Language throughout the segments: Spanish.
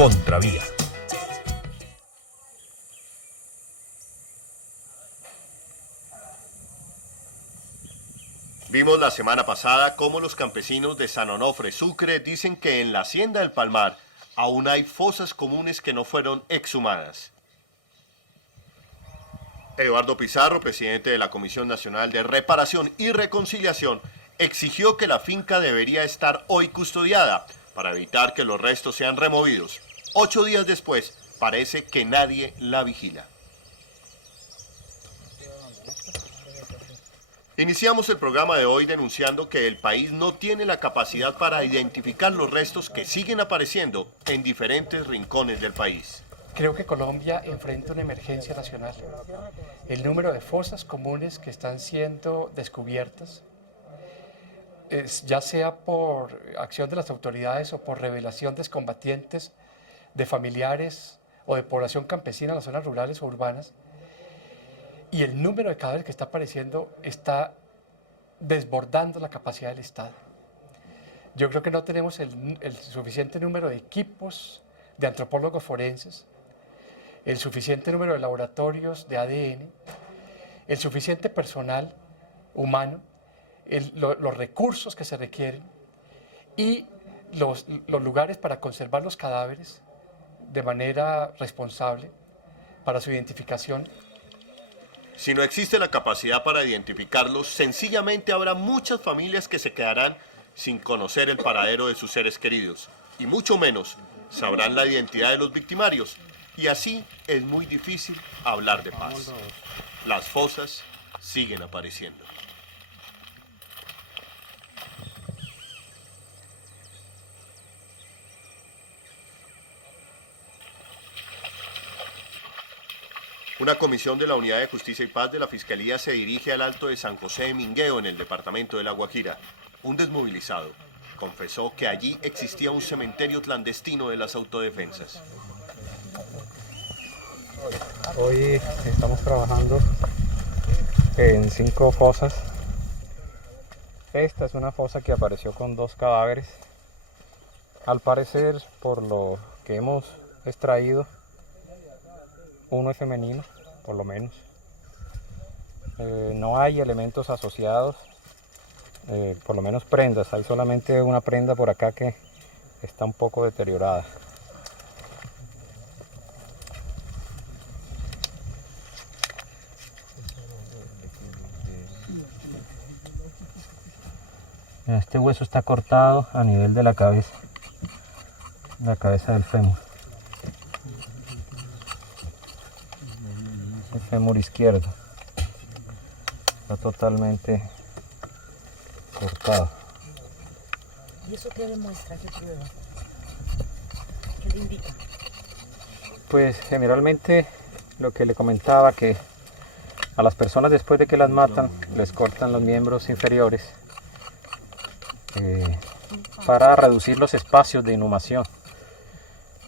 Contravía. Vimos la semana pasada cómo los campesinos de San Onofre, Sucre, dicen que en la hacienda del Palmar aún hay fosas comunes que no fueron exhumadas. Eduardo Pizarro, presidente de la Comisión Nacional de Reparación y Reconciliación, exigió que la finca debería estar hoy custodiada para evitar que los restos sean removidos. 8 días después, parece que nadie la vigila. Iniciamos el programa de hoy denunciando que el país no tiene la capacidad para identificar los restos que siguen apareciendo en diferentes rincones del país. Creo que Colombia enfrenta una emergencia nacional. El número de fosas comunes que están siendo descubiertas, ya sea por acción de las autoridades o por revelación de excombatientes, de familiares o de población campesina en las zonas rurales o urbanas, y el número de cadáveres que está apareciendo está desbordando la capacidad del Estado. Yo creo que no tenemos el suficiente número de equipos de antropólogos forenses, el suficiente número de laboratorios de ADN, el suficiente personal humano, los recursos que se requieren y los lugares para conservar los cadáveres de manera responsable para su identificación. Si no existe la capacidad para identificarlos, sencillamente habrá muchas familias que se quedarán sin conocer el paradero de sus seres queridos, y mucho menos sabrán la identidad de los victimarios, y así es muy difícil hablar de paz. Las fosas siguen apareciendo. Una comisión de la Unidad de Justicia y Paz de la Fiscalía se dirige al Alto de San José de Mingueo, en el departamento de La Guajira. Un desmovilizado confesó que allí existía un cementerio clandestino de las autodefensas. Hoy estamos trabajando en 5 fosas. Esta es una fosa que apareció con 2 cadáveres. Al parecer, por lo que hemos extraído, uno es femenino, por lo menos. No hay elementos asociados, por lo menos prendas. Hay solamente una prenda por acá que está un poco deteriorada. Este hueso está cortado a nivel de la cabeza del fémur. El fémur izquierdo está totalmente cortado. ¿Y eso qué demuestra? ¿Qué prueba? ¿Qué le indica? Pues generalmente lo que le comentaba, que a las personas después de que las matan les cortan los miembros inferiores para reducir los espacios de inhumación,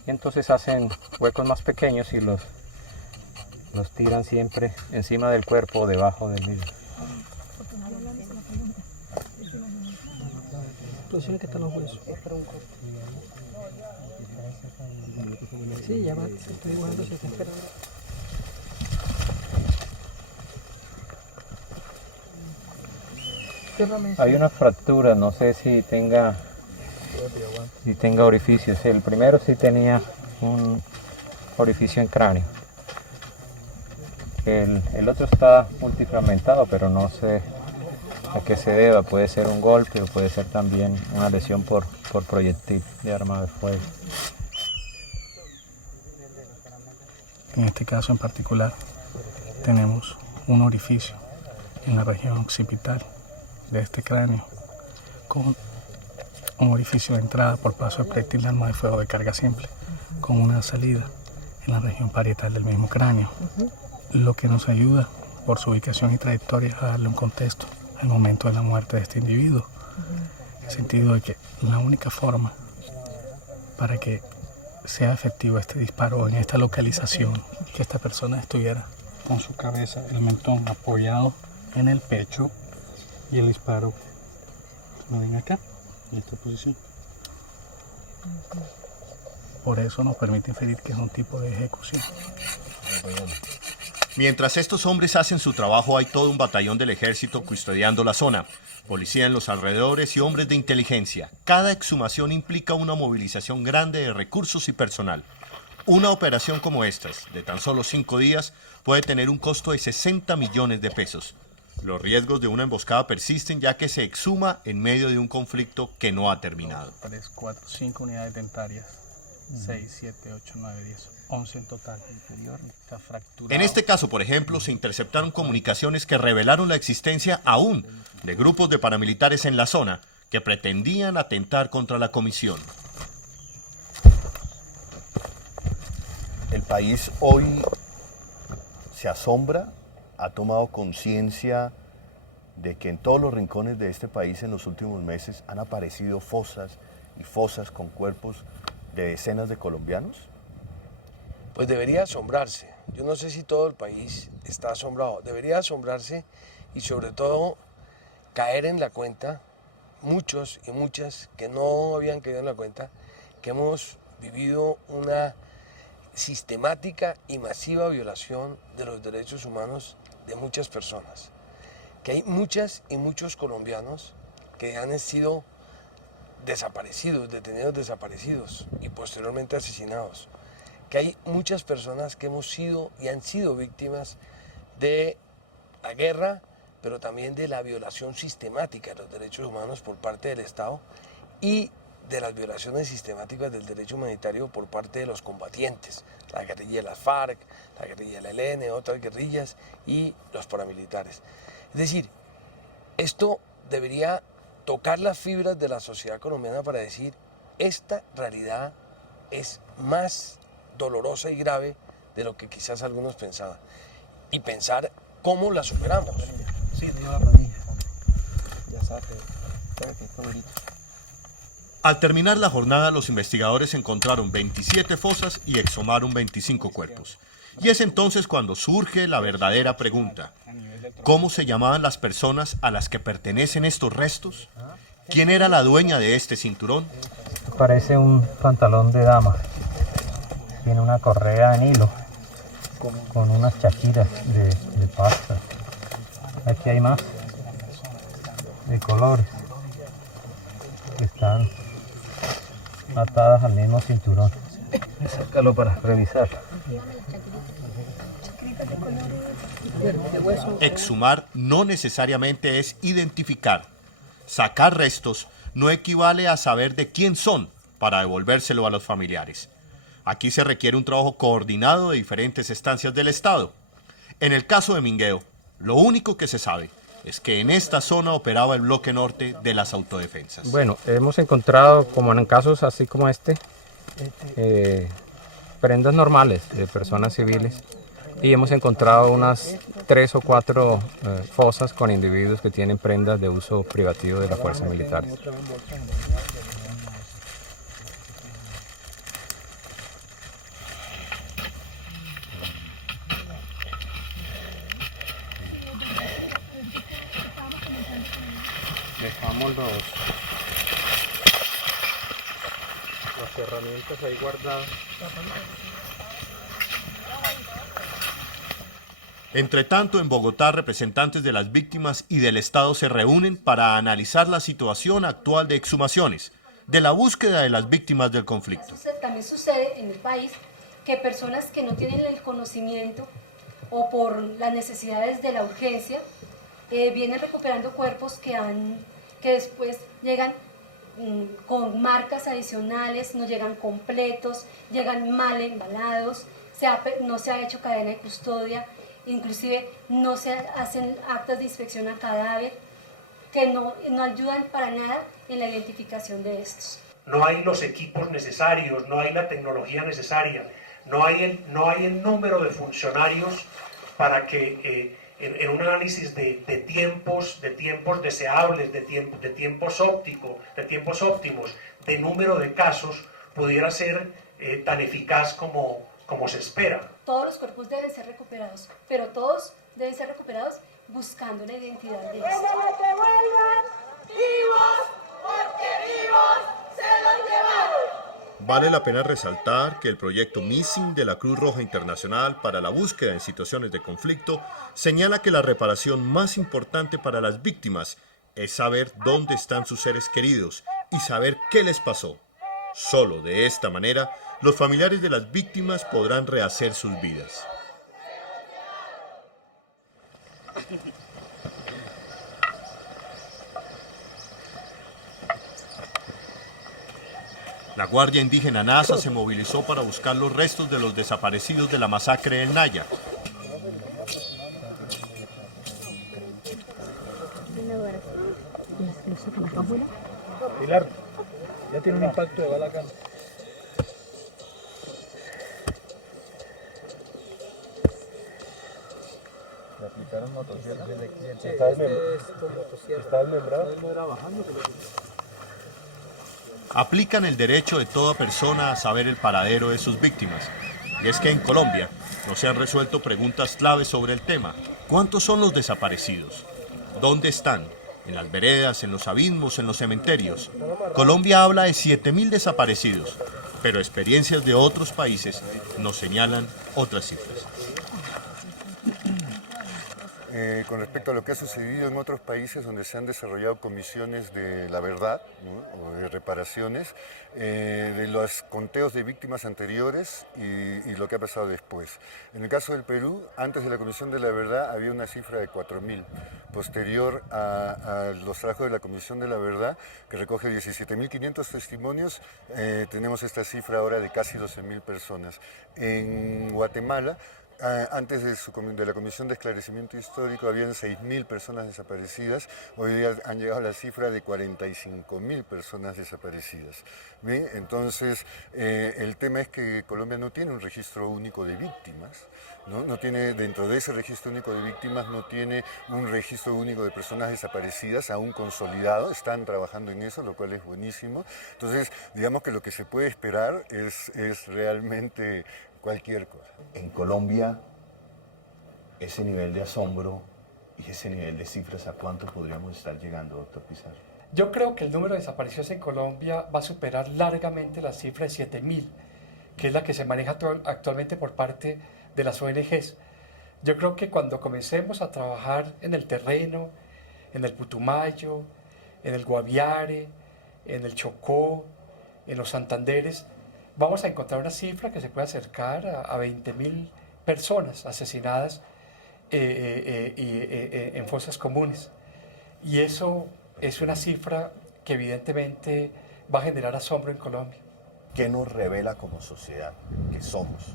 y entonces hacen huecos más pequeños y los tiran siempre encima del cuerpo o debajo del mismo. Posible que están los huesos. Sí, ya va, se está dibujando, se está esperando. Hay una fractura, no sé si tenga orificios. El primero sí tenía un orificio en cráneo. El otro está multifragmentado, pero no sé a qué se deba. Puede ser un golpe o puede ser también una lesión por proyectil de arma de fuego. En este caso en particular tenemos un orificio en la región occipital de este cráneo con un orificio de entrada por paso de proyectil de arma de fuego de carga simple, con una salida en la región parietal del mismo cráneo, lo que nos ayuda por su ubicación y trayectoria a darle un contexto al momento de la muerte de este individuo, en el sentido de que la única forma para que sea efectivo este disparo en esta localización, que esta persona estuviera con su cabeza, el mentón apoyado en el pecho y el disparo lo ven acá, en esta posición. Por eso nos permite inferir que es un tipo de ejecución. Mientras estos hombres hacen su trabajo, hay todo un batallón del ejército custodiando la zona, policía en los alrededores y hombres de inteligencia. Cada exhumación implica una movilización grande de recursos y personal. Una operación como estas, de tan solo 5 días, puede tener un costo de 60 millones de pesos. Los riesgos de una emboscada persisten ya que se exhuma en medio de un conflicto que no ha terminado. 3, 4, 5 unidades dentarias. 6, 7, 8, 9, 10, 11 en total. Está fracturado. En este caso, por ejemplo, se interceptaron comunicaciones que revelaron la existencia aún de grupos de paramilitares en la zona que pretendían atentar contra la comisión. El país hoy se asombra, ha tomado conciencia de que en todos los rincones de este país en los últimos meses han aparecido fosas y fosas con cuerpos de decenas de colombianos. Pues debería asombrarse. Yo no sé si todo el país está asombrado. Debería asombrarse y sobre todo caer en la cuenta, muchos y muchas que no habían caído en la cuenta, que hemos vivido una sistemática y masiva violación de los derechos humanos de muchas personas. Que hay muchas y muchos colombianos que han sido desaparecidos, detenidos desaparecidos y posteriormente asesinados. Que hay muchas personas que hemos sido y han sido víctimas de la guerra, pero también de la violación sistemática de los derechos humanos por parte del Estado y de las violaciones sistemáticas del derecho humanitario por parte de los combatientes, la guerrilla de las FARC, la guerrilla del ELN, otras guerrillas y los paramilitares. Es decir, esto debería tocar las fibras de la sociedad colombiana para decir, esta realidad es más dolorosa y grave de lo que quizás algunos pensaban. Y pensar cómo la superamos. Sí, dio la planilla. Ya sabe, Al terminar la jornada, los investigadores encontraron 27 fosas y exhumaron 25 cuerpos. Y es entonces cuando surge la verdadera pregunta. ¿Cómo se llamaban las personas a las que pertenecen estos restos? ¿Quién era la dueña de este cinturón? Parece un pantalón de dama. Tiene una correa en hilo con unas chaquiras de pasta. Aquí hay más de colores que están atadas al mismo cinturón. Sácalo para revisar. Exhumar no necesariamente es identificar. Sacar restos no equivale a saber de quién son para devolvérselo a los familiares. Aquí se requiere un trabajo coordinado de diferentes instancias del Estado. En el caso de Mingueo, lo único que se sabe es que en esta zona operaba el bloque norte de las autodefensas. Bueno, hemos encontrado, como en casos así como este, prendas normales de personas civiles y hemos encontrado unas 3 o 4 fosas con individuos que tienen prendas de uso privativo de las fuerzas militares. Dejamos las herramientas ahí guardadas. Entre tanto, en Bogotá, representantes de las víctimas y del Estado se reúnen para analizar la situación actual de exhumaciones, de la búsqueda de las víctimas del conflicto. También sucede en el país que personas que no tienen el conocimiento o por las necesidades de la urgencia vienen recuperando cuerpos que después llegan con marcas adicionales, no llegan completos, llegan mal embalados, no se ha hecho cadena de custodia, inclusive no se hacen actas de inspección a cadáver, que no ayudan para nada en la identificación de estos. No hay los equipos necesarios, no hay la tecnología necesaria, no hay el número de funcionarios para que en un análisis de tiempos deseables, de tiempos óptimos, de número de casos, pudiera ser tan eficaz como se espera. Todos los cuerpos deben ser recuperados, pero todos deben ser recuperados buscando la identidad de estos. ¡Que vuelvan vivos, porque vivos se los llevaron! Vale la pena resaltar que el proyecto Missing de la Cruz Roja Internacional para la búsqueda en situaciones de conflicto señala que la reparación más importante para las víctimas es saber dónde están sus seres queridos y saber qué les pasó. Solo de esta manera, los familiares de las víctimas podrán rehacer sus vidas. La Guardia Indígena NASA se movilizó para buscar los restos de los desaparecidos de la masacre del Naya. Pilar, ya tiene un impacto de bala acá. Le aplicaron motosierra. ¿Está desmembrado? Aplican el derecho de toda persona a saber el paradero de sus víctimas. Y es que en Colombia no se han resuelto preguntas claves sobre el tema. ¿Cuántos son los desaparecidos? ¿Dónde están? ¿En las veredas, en los abismos, en los cementerios? Colombia habla de 7.000 desaparecidos, pero experiencias de otros países nos señalan otras cifras. Con respecto a lo que ha sucedido en otros países donde se han desarrollado comisiones de la verdad, ¿no?, o de reparaciones, de los conteos de víctimas anteriores y lo que ha pasado después. En el caso del Perú, antes de la Comisión de la Verdad había una cifra de 4.000. Posterior a los trabajos de la Comisión de la Verdad, que recoge 17.500 testimonios, tenemos esta cifra ahora de casi 12.000 personas. En Guatemala, antes de la Comisión de Esclarecimiento Histórico habían 6.000 personas desaparecidas, hoy día han llegado a la cifra de 45.000 personas desaparecidas. ¿Bien? Entonces, el tema es que Colombia no tiene un registro único de víctimas, ¿no? No tiene, dentro de ese registro único de víctimas, no tiene un registro único de personas desaparecidas aún consolidado, están trabajando en eso, lo cual es buenísimo. Entonces, digamos que lo que se puede esperar es realmente cualquier cosa. En Colombia, ese nivel de asombro y ese nivel de cifras, ¿a cuánto podríamos estar llegando, doctor Pizarro? Yo creo que el número de desaparecidos en Colombia va a superar largamente la cifra de 7.000, que es la que se maneja actualmente por parte de las ONGs. Yo creo que cuando comencemos a trabajar en el terreno, en el Putumayo, en el Guaviare, en el Chocó, en los Santanderes, vamos a encontrar una cifra que se puede acercar a 20.000 personas asesinadas en fosas comunes. Y eso es una cifra que evidentemente va a generar asombro en Colombia. ¿Qué nos revela como sociedad que somos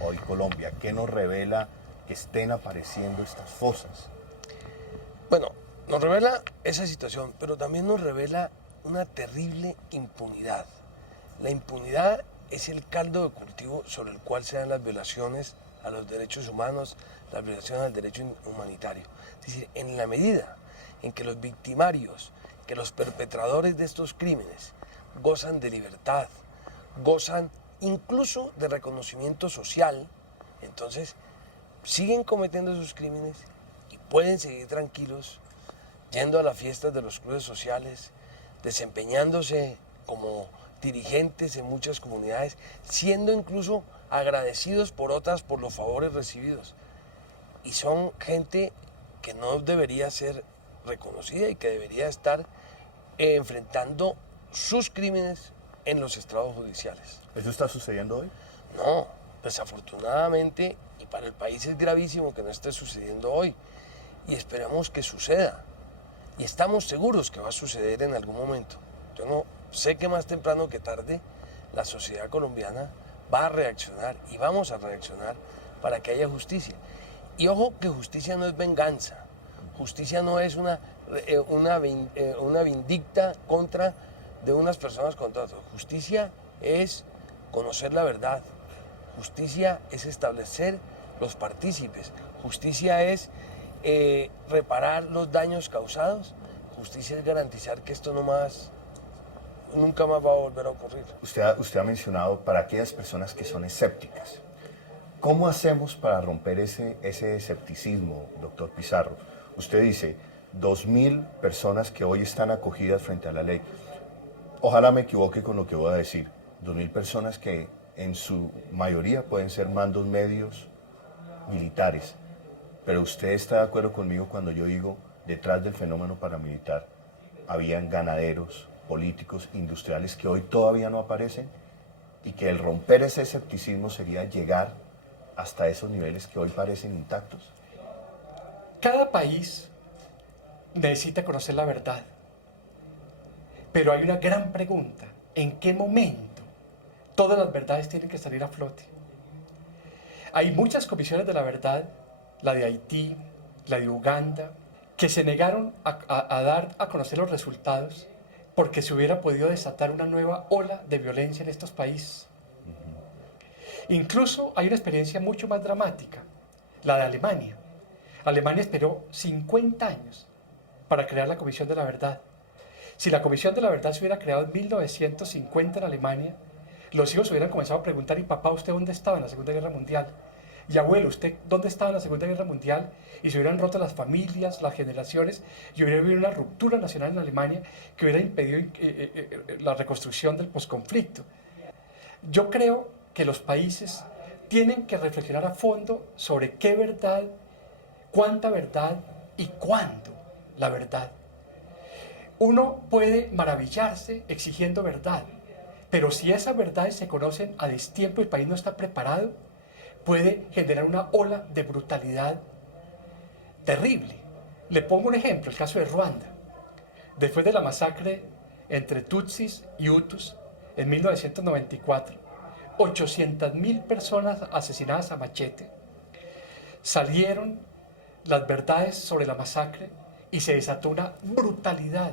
hoy Colombia? ¿Qué nos revela que estén apareciendo estas fosas? Bueno, nos revela esa situación, pero también nos revela una terrible impunidad. La impunidad es el caldo de cultivo sobre el cual se dan las violaciones a los derechos humanos, las violaciones al derecho humanitario. Es decir, en la medida en que los victimarios, que los perpetradores de estos crímenes gozan de libertad, gozan incluso de reconocimiento social, entonces siguen cometiendo sus crímenes y pueden seguir tranquilos, yendo a las fiestas de los clubes sociales, desempeñándose como dirigentes en muchas comunidades, siendo incluso agradecidos por otras por los favores recibidos. Y son gente que no debería ser reconocida y que debería estar enfrentando sus crímenes en los estrados judiciales. ¿Eso está sucediendo hoy? No, desafortunadamente, y para el país es gravísimo que no esté sucediendo hoy. Y esperamos que suceda. Y estamos seguros que va a suceder en algún momento. Yo no sé que más temprano que tarde la sociedad colombiana va a reaccionar y vamos a reaccionar para que haya justicia. Y ojo que justicia no es venganza, justicia no es una vindicta contra de unas personas contra otras. Justicia es conocer la verdad, justicia es establecer los partícipes, justicia es reparar los daños causados, justicia es garantizar que esto nunca más va a volver a ocurrir. Usted ha mencionado para aquellas personas que son escépticas. ¿Cómo hacemos para romper ese escepticismo, doctor Pizarro? Usted dice, 2.000 personas que hoy están acogidas frente a la ley. Ojalá me equivoque con lo que voy a decir, 2.000 personas que en su mayoría pueden ser mandos medios militares. Pero usted está de acuerdo conmigo cuando yo digo, detrás del fenómeno paramilitar habían ganaderos, políticos, industriales que hoy todavía no aparecen, y que el romper ese escepticismo sería llegar hasta esos niveles que hoy parecen intactos. Cada país necesita conocer la verdad, pero hay una gran pregunta: ¿en qué momento todas las verdades tienen que salir a flote? Hay muchas comisiones de la verdad, la de Haití, la de Uganda, que se negaron a dar a conocer los resultados porque se hubiera podido desatar una nueva ola de violencia en estos países. Incluso hay una experiencia mucho más dramática, la de Alemania. Alemania esperó 50 años para crear la Comisión de la Verdad. Si la Comisión de la Verdad se hubiera creado en 1950 en Alemania, los hijos hubieran comenzado a preguntar: ¿y papá, usted dónde estaba en la Segunda Guerra Mundial? Y abuelo, ¿usted dónde estaba en la Segunda Guerra Mundial? Y se hubieran roto las familias, las generaciones, y hubiera habido una ruptura nacional en Alemania que hubiera impedido la reconstrucción del posconflicto. Yo creo que los países tienen que reflexionar a fondo sobre qué verdad, cuánta verdad y cuándo la verdad. Uno puede maravillarse exigiendo verdad, pero si esas verdades se conocen a destiempo y el país no está preparado, puede generar una ola de brutalidad terrible. Le pongo un ejemplo, el caso de Ruanda. Después de la masacre entre Tutsis y Hutus en 1994, 800.000 personas asesinadas a machete, salieron las verdades sobre la masacre y se desató una brutalidad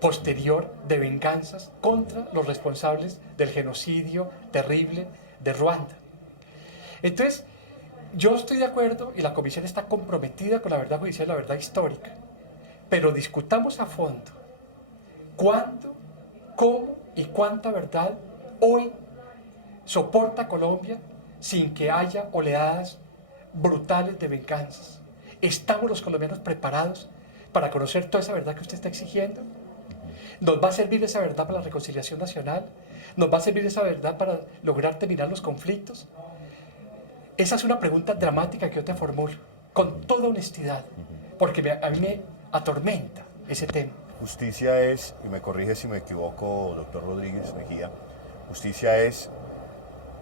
posterior de venganzas contra los responsables del genocidio terrible de Ruanda. Entonces, yo estoy de acuerdo y la Comisión está comprometida con la verdad judicial y la verdad histórica, pero discutamos a fondo cuándo, cómo y cuánta verdad hoy soporta Colombia sin que haya oleadas brutales de venganzas. ¿Estamos los colombianos preparados para conocer toda esa verdad que usted está exigiendo? ¿Nos va a servir esa verdad para la reconciliación nacional? ¿Nos va a servir esa verdad para lograr terminar los conflictos? Esa es una pregunta dramática que yo te formulo, con toda honestidad, porque a mí me atormenta ese tema. Justicia es, y me corrige si me equivoco, doctor Rodríguez Mejía, justicia es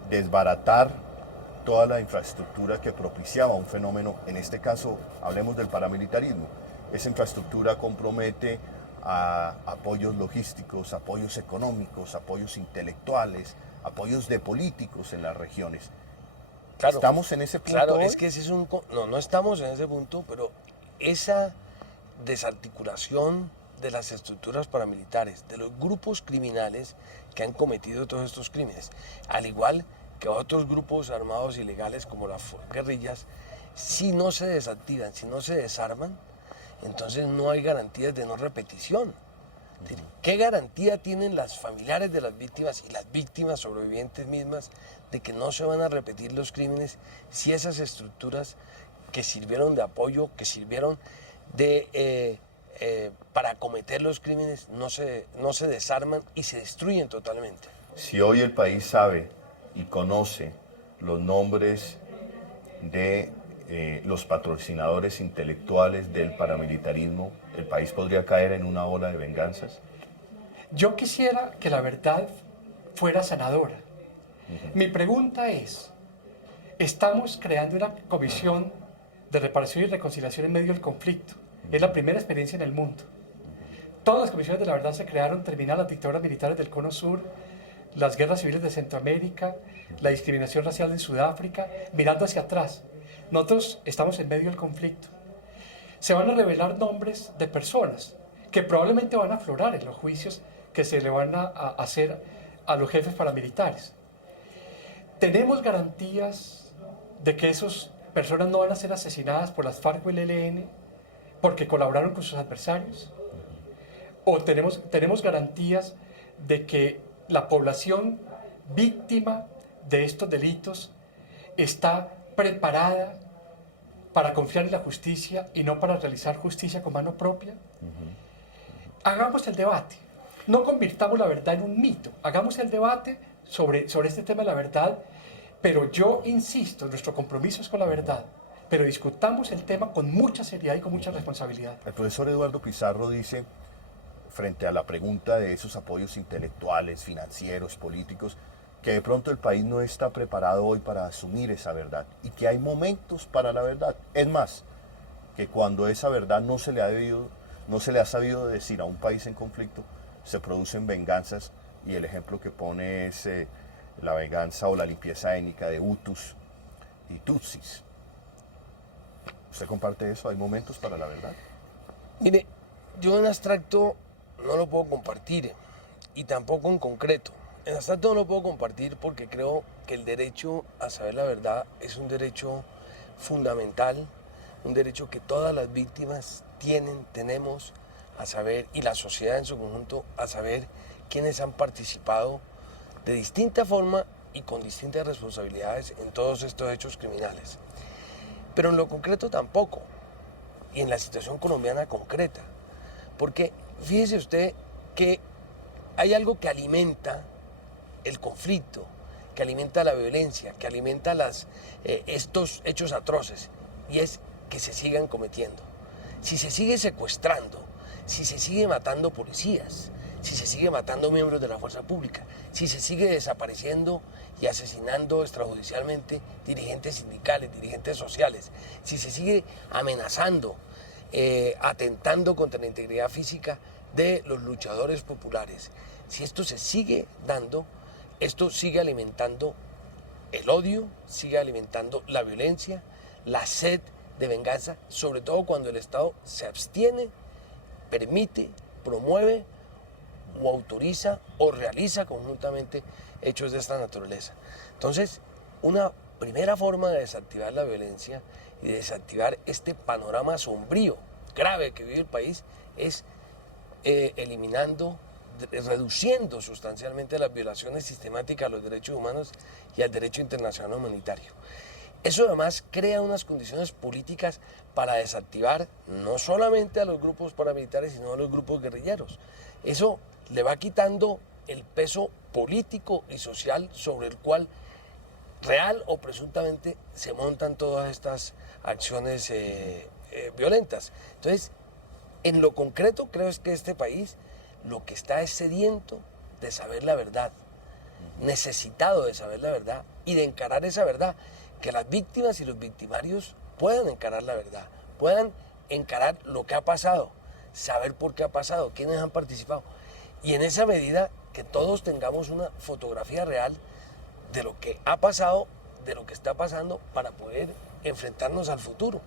desbaratar toda la infraestructura que propiciaba un fenómeno, en este caso hablemos del paramilitarismo. Esa infraestructura compromete a apoyos logísticos, apoyos económicos, apoyos intelectuales, apoyos de políticos en las regiones. Claro, ¿Estamos en ese punto? Claro, hoy? es que ese es no estamos en ese punto, pero esa desarticulación de las estructuras paramilitares, de los grupos criminales que han cometido todos estos crímenes, al igual que otros grupos armados ilegales como las guerrillas, si no se desactivan, si no se desarman, entonces no hay garantías de no repetición. ¿Qué garantía tienen las familiares de las víctimas y las víctimas sobrevivientes mismas de que no se van a repetir los crímenes si esas estructuras que sirvieron de apoyo, que sirvieron para cometer los crímenes, no se desarman y se destruyen totalmente? Si hoy el país sabe y conoce los nombres de los patrocinadores intelectuales del paramilitarismo, ¿el país podría caer en una ola de venganzas? Yo quisiera que la verdad fuera sanadora. Mi pregunta es, estamos creando una comisión de reparación y reconciliación en medio del conflicto. Es la primera experiencia en el mundo. Todas las comisiones de la verdad se crearon, terminar las dictaduras militares del Cono Sur, las guerras civiles de Centroamérica, la discriminación racial en Sudáfrica, mirando hacia atrás. Nosotros estamos en medio del conflicto. Se van a revelar nombres de personas que probablemente van a aflorar en los juicios que se le van a hacer a los jefes paramilitares. ¿Tenemos garantías de que esas personas no van a ser asesinadas por las FARC o el ELN porque colaboraron con sus adversarios? ¿O tenemos garantías de que la población víctima de estos delitos está preparada para confiar en la justicia y no para realizar justicia con mano propia? Hagamos el debate. no convirtamos la verdad en un mito. Hagamos el debate sobre este tema de la verdad, pero yo insisto, nuestro compromiso es con la verdad, pero discutamos el tema con mucha seriedad y con mucha responsabilidad. El profesor Eduardo Pizarro dice, frente a la pregunta de esos apoyos intelectuales, financieros, políticos, que de pronto el país no está preparado hoy para asumir esa verdad y que hay momentos para la verdad. Es más, que cuando esa verdad no se le ha sabido decir a un país en conflicto, se producen venganzas, y el ejemplo que pone es la venganza o la limpieza étnica de Hutus y Tutsis. ¿Usted comparte eso? ¿Hay momentos para la verdad? Mire, yo en abstracto no lo puedo compartir, y tampoco en concreto. En abstracto no lo puedo compartir porque creo que el derecho a saber la verdad es un derecho fundamental, un derecho que todas las víctimas tenemos a saber, y la sociedad en su conjunto, a saber quiénes han participado de distinta forma y con distintas responsabilidades en todos estos hechos criminales. Pero en lo concreto tampoco, y en la situación colombiana concreta, porque fíjese usted que hay algo que alimenta el conflicto, que alimenta la violencia, que alimenta estos hechos atroces, y es que se sigan cometiendo. Si se sigue secuestrando, si se sigue matando policías, si se sigue matando miembros de la fuerza pública, si se sigue desapareciendo y asesinando extrajudicialmente dirigentes sindicales, dirigentes sociales, si se sigue amenazando, atentando contra la integridad física de los luchadores populares, si esto se sigue dando, esto sigue alimentando el odio, sigue alimentando la violencia, la sed de venganza, sobre todo cuando el Estado se abstiene, permite, promueve o autoriza o realiza conjuntamente hechos de esta naturaleza. Entonces, una primera forma de desactivar la violencia y de desactivar este panorama sombrío, grave que vive el país, es eliminando, reduciendo sustancialmente las violaciones sistemáticas a los derechos humanos y al derecho internacional humanitario. Eso además crea unas condiciones políticas para desactivar no solamente a los grupos paramilitares, sino a los grupos guerrilleros. Eso le va quitando el peso político y social sobre el cual real o presuntamente se montan todas estas acciones violentas. Entonces, en lo concreto, creo es que este país lo que está es sediento de saber la verdad, necesitado de saber la verdad y de encarar esa verdad, que las víctimas y los victimarios puedan encarar la verdad, puedan encarar lo que ha pasado, saber por qué ha pasado, quiénes han participado, y en esa medida que todos tengamos una fotografía real de lo que ha pasado, de lo que está pasando, para poder enfrentarnos al futuro.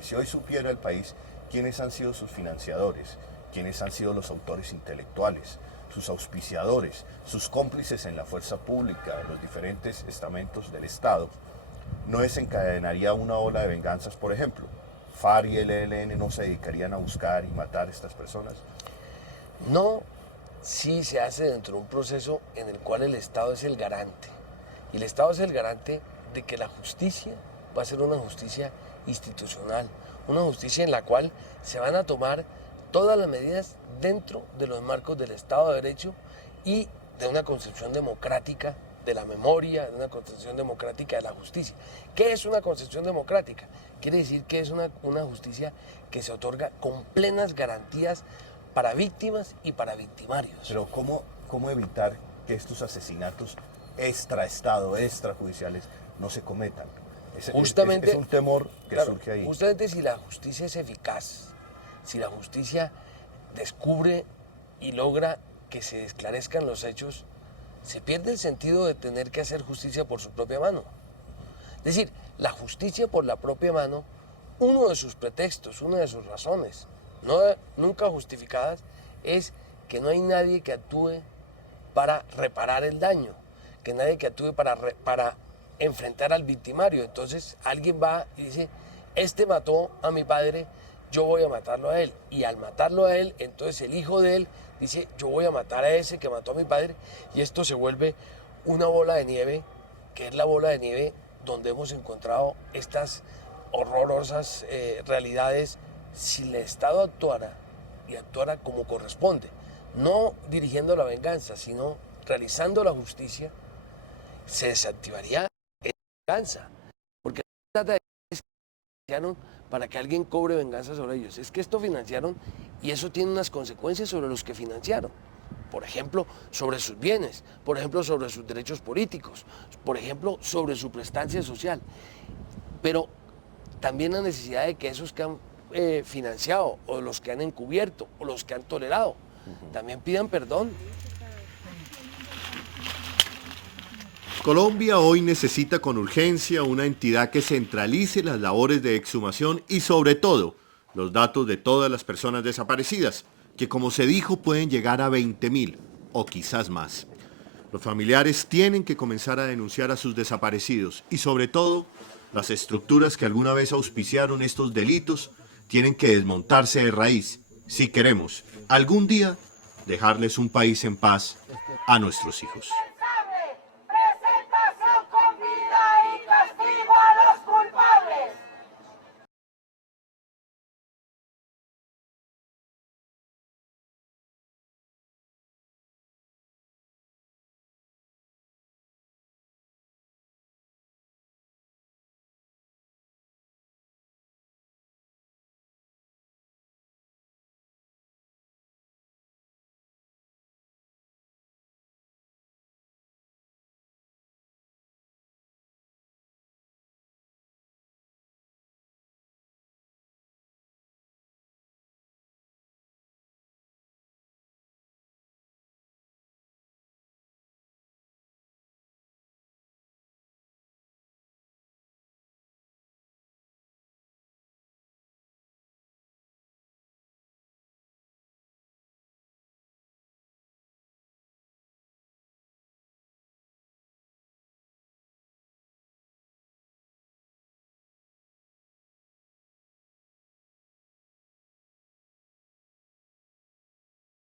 Si hoy supiera el país quiénes han sido sus financiadores, quiénes han sido los autores intelectuales, sus auspiciadores, sus cómplices en la fuerza pública, en los diferentes estamentos del Estado, no desencadenaría una ola de venganzas, por ejemplo. FARC y el ELN no se dedicarían a buscar y matar a estas personas. No, sí se hace dentro de un proceso en el cual el Estado es el garante. Y el Estado es el garante de que la justicia va a ser una justicia institucional, una justicia en la cual se van a tomar todas las medidas dentro de los marcos del Estado de Derecho y de una concepción democrática de la memoria, de una concepción democrática de la justicia. ¿Qué es una concepción democrática? Quiere decir que es una justicia que se otorga con plenas garantías para víctimas y para victimarios. Pero ¿cómo evitar que estos asesinatos extraestado, extrajudiciales, no se cometan? Justamente, es un temor que claro, surge ahí. Justamente si la justicia es eficaz, si la justicia descubre y logra que se esclarezcan los hechos, se pierde el sentido de tener que hacer justicia por su propia mano. Es decir, la justicia por la propia mano, uno de sus pretextos, una de sus razones, nunca justificadas, es que no hay nadie que actúe para reparar el daño, que nadie que actúe para enfrentar al victimario. Entonces alguien va y dice, este mató a mi padre, yo voy a matarlo a él. Y al matarlo a él, entonces el hijo de él dice, yo voy a matar a ese que mató a mi padre. Y esto se vuelve una bola de nieve, que es la bola de nieve donde hemos encontrado estas horrorosas realidades si el Estado actuara y actuara como corresponde. no dirigiendo la venganza, sino realizando la justicia, se desactivaría esa venganza. Porque no trata de que financiaron para que alguien cobre venganza sobre ellos. Es que esto financiaron y eso tiene unas consecuencias sobre los que financiaron. Por ejemplo, sobre sus bienes, por ejemplo, sobre sus derechos políticos, por ejemplo, sobre su prestancia social. Pero también la necesidad de que esos que han financiado, o los que han encubierto, o los que han tolerado, también pidan perdón. Colombia hoy necesita con urgencia una entidad que centralice las labores de exhumación y sobre todo los datos de todas las personas desaparecidas, que como se dijo pueden llegar a 20.000 o quizás más. Los familiares tienen que comenzar a denunciar a sus desaparecidos y sobre todo las estructuras que alguna vez auspiciaron estos delitos tienen que desmontarse de raíz si queremos algún día dejarles un país en paz a nuestros hijos.